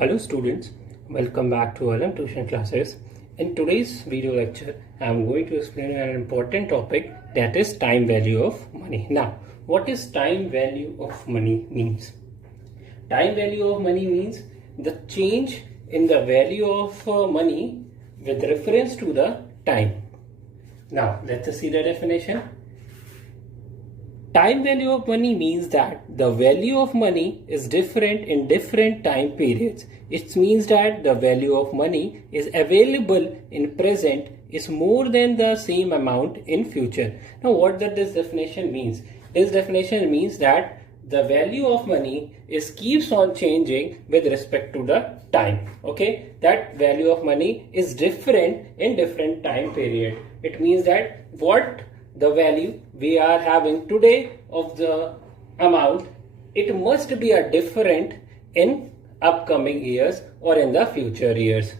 Hello students, welcome back to LM tuition classes. In today's video lecture, I am going to explain an important topic, that is time value of money. Now, what is time value of money means? Time value of money means the change in the value of money with reference to the time. Now, let's see the definition. Time value of money means that the value of money is different in different time periods. It means that the value of money is available in present is more than the same amount in future. Now what does this definition means? This definition means that the value of money keeps on changing with respect to the time. Okay, that value of money is different in different time period. It means that what the value we are having today of the amount, it must be a different in upcoming years or in the future years.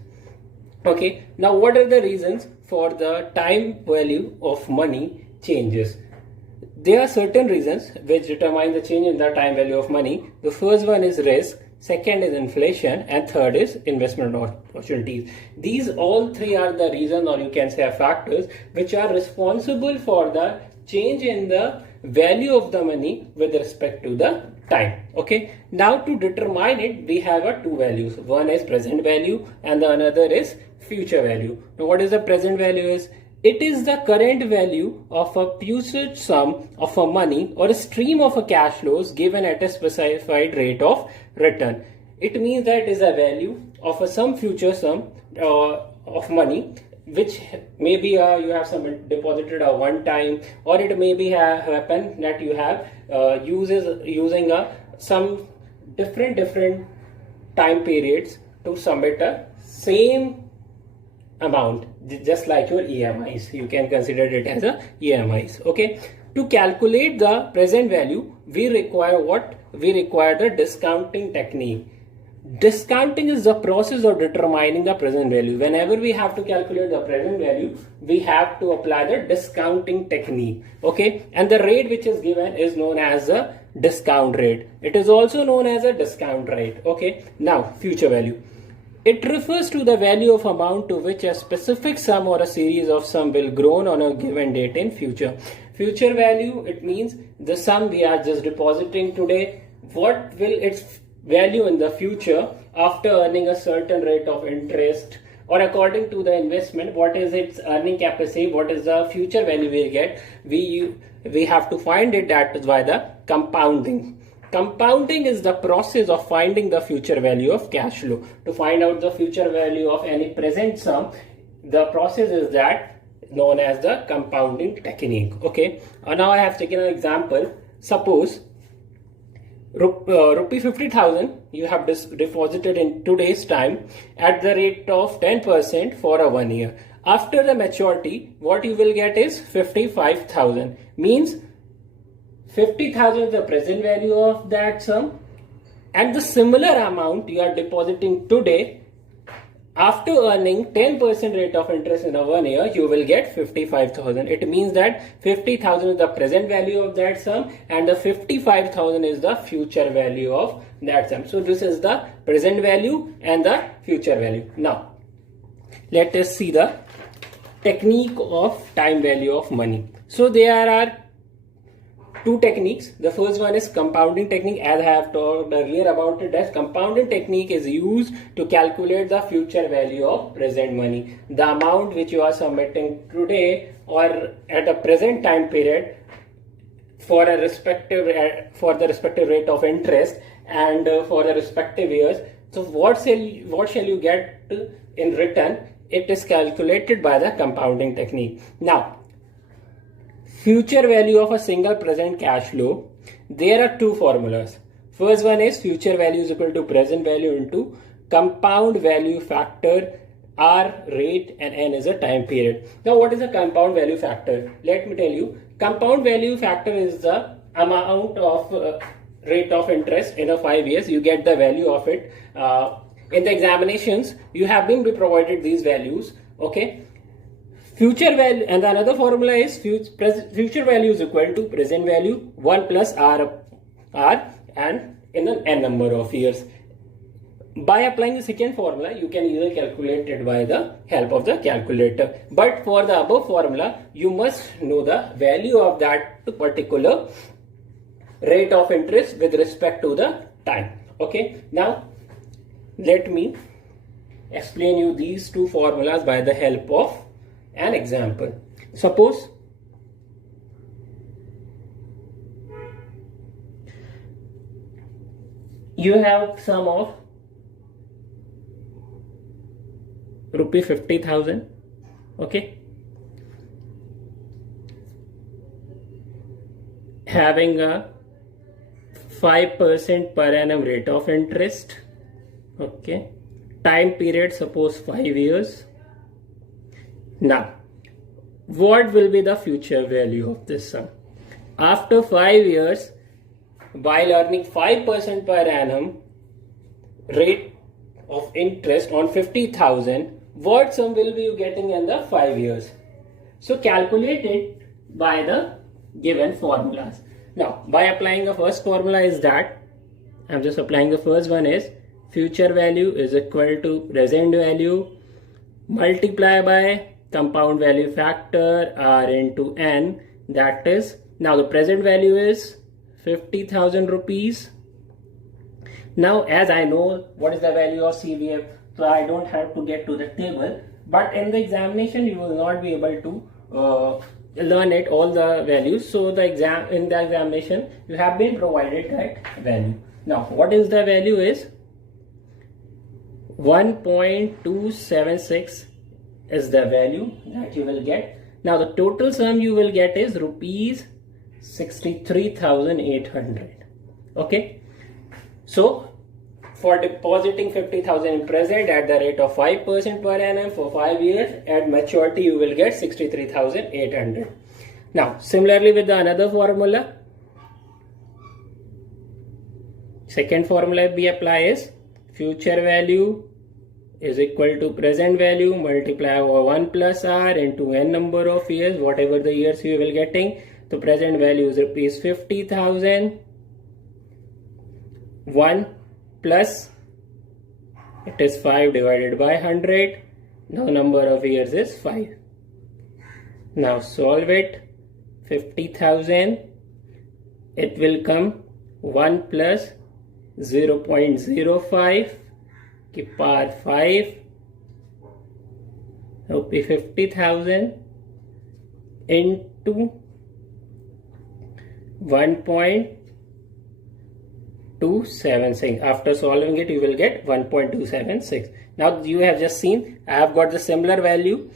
Okay, now what are the reasons for the time value of money changes? There are certain reasons which determine the change in the time value of money. The first one is risk, second is inflation, and third is investment opportunities. These all three are the reasons, or you can say factors, which are responsible for the change in the value of the money with respect to the time. Okay, now to determine it, we have two values. One is present value and the another is future value. Now what is the present value is? It is the current value of a future sum of a money or a stream of a cash flows given at a specified rate of return. It means that it is a value of some future sum of money, which maybe you have some deposited one time, or it may be happen that you have using some different time periods to submit a same amount, just like your EMIs. You can consider it as a EMIs. Okay, to calculate the present value, we require what? We require the discounting technique. Discounting is the process of determining the present value. Whenever we have to calculate the present value, we have to apply the discounting technique. Okay, and the rate which is given is known as a discount rate. It is also known as a discount rate. Okay, now future value. It refers to the value of amount to which a specific sum or a series of sum will grow on a given date in future. Future value, it means the sum we are just depositing today, what will its value in the future after earning a certain rate of interest, or according to the investment, what is its earning capacity, what is the future value we get. We have to find it, that is by the compounding. Compounding is the process of finding the future value of cash flow. To find out the future value of any present sum, the process is that known as the compounding technique. Okay, now I have taken an example. Suppose rupee 50,000 you have deposited in today's time at the rate of 10% for a 1 year. After the maturity, what you will get is 55,000. Means 50,000 is the present value of that sum, and the similar amount you are depositing today, after earning 10% rate of interest in a 1 year, you will get 55,000. It means that 50,000 is the present value of that sum and the 55,000 is the future value of that sum. So this is the present value and the future value. Now let us see the technique of time value of money. So there are two techniques. The first one is compounding technique. As I have talked earlier about it, as compounding technique is used to calculate the future value of present money. The amount which you are submitting today or at a present time period for the respective rate of interest and for the respective years. So what shall you get in return? It is calculated by the compounding technique. Now, future value of a single present cash flow, there are two formulas. First one is future value is equal to present value into compound value factor, R rate, and N is a time period. Now what is a compound value factor? Let me tell you. Compound value factor is the amount of rate of interest in a 5 years. You get the value of it. In the examinations, you have been provided these values. Okay. Future value, and another formula is future value is equal to present value 1 plus R and in an n number of years. by applying the second formula, you can either calculate it by the help of the calculator. But for the above formula, you must know the value of that particular rate of interest with respect to the time. Okay, now let me explain you these two formulas by the help of an example. Suppose you have sum of rupee 50,000. Okay, having a 5% per annum rate of interest. Okay, time period suppose 5 years. Now, what will be the future value of this sum? After 5 years, while earning 5% per annum rate of interest on 50,000, what sum will be you getting in the 5 years? So calculate it by the given formulas. Now, by applying the first formula is that, I'm just applying the first one is future value is equal to present value multiply by compound value factor R into N. That is, now the present value is 50,000 rupees. Now, as I know what is the value of CVF, so I don't have to get to the table, but in the examination you will not be able to learn it all the values. So the in the examination you have been provided that value. Now, what is the value is 1.276 is the value that you will get. Now the total sum you will get is rupees 63,800. Okay, so for depositing 50,000 in present at the rate of 5% per annum for 5 years, at maturity you will get 63,800. Now similarly with the another formula, second formula we apply is future value is equal to present value multiply over 1 plus R into n number of years, whatever the years you will getting. The present value is rupees 50,000. 1 plus it is 5 divided by 100. Now number of years is 5. Now solve it. 50,000, it will come 1 plus 0.05 की power 5 rupee 50,000 into 1.276. After solving it you will get 1.276. Now you have just seen I have got the similar value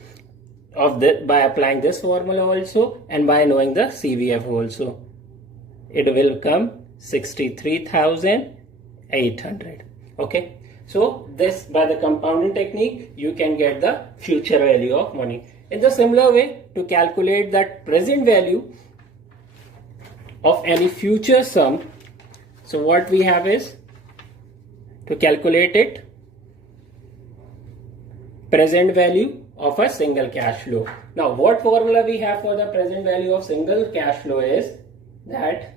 of the by applying this formula also and by knowing the CVF also. It will come 63,800. Okay, so this by the compounding technique you can get the future value of money. In the similar way, to calculate that present value of any future sum, so what we have is to calculate it present value of a single cash flow. Now what formula we have for the present value of single cash flow is that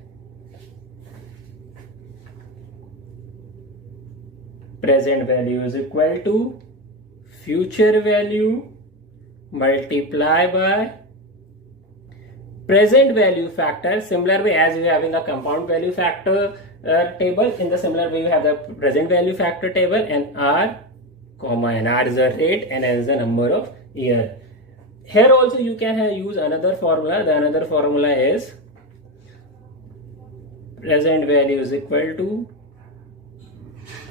present value is equal to future value multiply by present value factor. Similar way as we are having a compound value factor table, in the similar way you have the present value factor table, and R comma and R is the rate and N is the number of year. Here also you can use another formula. The another formula is present value is equal to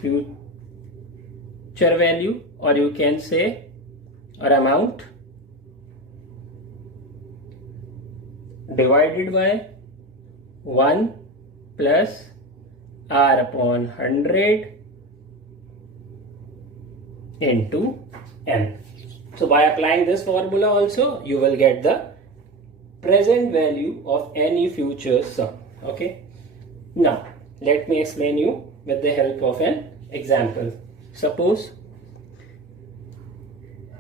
future value, or you can say or amount divided by 1 plus R upon 100 into N. So by applying this formula also you will get the present value of any future sum. Okay, now let me explain you with the help of an example. Suppose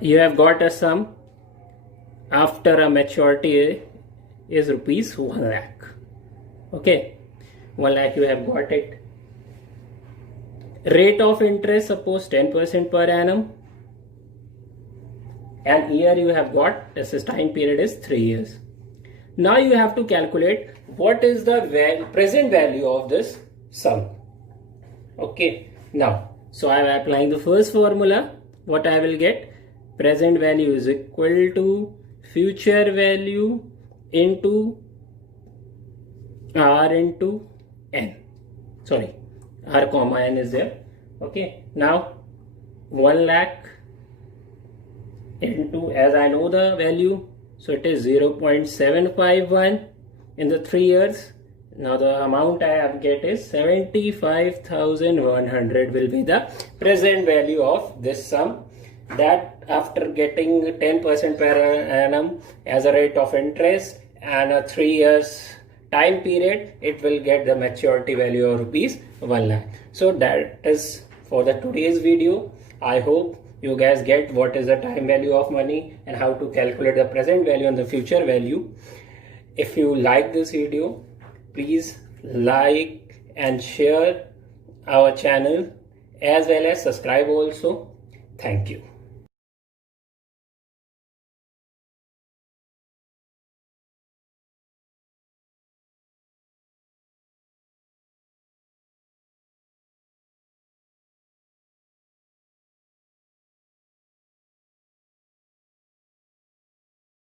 you have got a sum after a maturity is rupees 1 lakh. Okay, 1 lakh you have got it. Rate of interest, suppose 10% per annum. And here you have got, this is time period is 3 years. Now you have to calculate what is the present value of this sum. Okay, now, so I am applying the first formula. What I will get? Present value is equal to future value into R into N. Sorry, R comma N is there. Okay, now 1 lakh into, as I know the value, so it is 0.751 in the 3 years. Now the amount I have get is 75,100 will be the present value of this sum, that after getting 10% per annum as a rate of interest and a 3 years time period, it will get the maturity value of rupees 1 lakh. So that is for the today's video. I hope you guys get what is the time value of money and how to calculate the present value and the future value. If you like this video, please like and share our channel as well as subscribe also. Thank you.